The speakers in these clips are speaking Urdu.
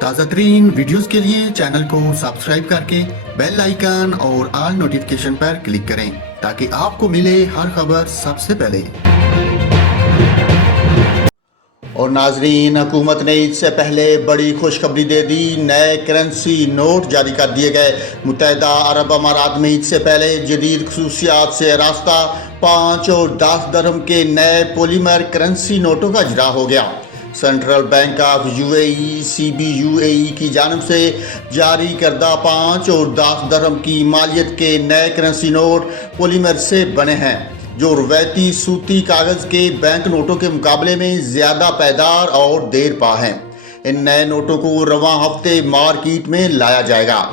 تازہ ترین ویڈیوز کے لیے چینل کو سبسکرائب کر کے بیل آئیکن اور آل نوٹیفیکیشن پر کلک کریں تاکہ آپ کو ملے ہر خبر سب سے پہلے۔ اور ناظرین، حکومت نے عید سے پہلے بڑی خوشخبری دے دی، نئے کرنسی نوٹ جاری کر دیے گئے۔ متحدہ عرب امارات میں عید سے پہلے جدید خصوصیات سے آراستہ 5 اور 10 درہم کے نئے پولیمر کرنسی نوٹوں کا اجرا ہو گیا۔ Central bank of you a E CBUAE کی جانب سے جاری کردہ 5 اور 10 درہم کی مالیت کے نئے کرنسی نوٹ پولیمر سے بنے ہیں، جو روایتی صوتی کاغذ کے بینک نوٹوں کے مقابلے میں زیادہ پائیدار اور دیر پا ہیں۔ ان نئے نوٹوں کو رواں ہفتے مارکیٹ میں لایا جائے گا۔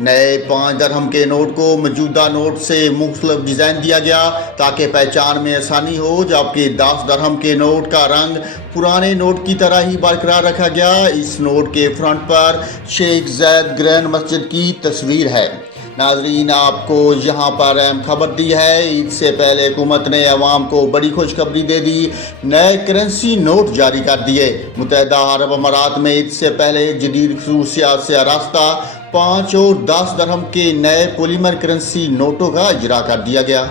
نئے 5 درہم کے نوٹ کو موجودہ نوٹ سے مختلف ڈیزائن دیا گیا تاکہ پہچان میں آسانی ہو، جبکہ 10 درہم کے نوٹ کا رنگ پرانے نوٹ کی طرح ہی برقرار رکھا گیا۔ اس نوٹ کے فرنٹ پر شیخ زاید گرینڈ مسجد کی تصویر ہے۔ ناظرین، آپ کو یہاں پر اہم خبر دی ہے، عید سے پہلے حکومت نے عوام کو بڑی خوشخبری دے دی، نئے کرنسی نوٹ جاری کر دیے۔ متحدہ عرب امارات میں عید سے پہلے جدید خصوصیات سے آراستہ 5 اور 10 درہم کے نئے پولیمر کرنسی نوٹوں کا اجرا کر دیا گیا۔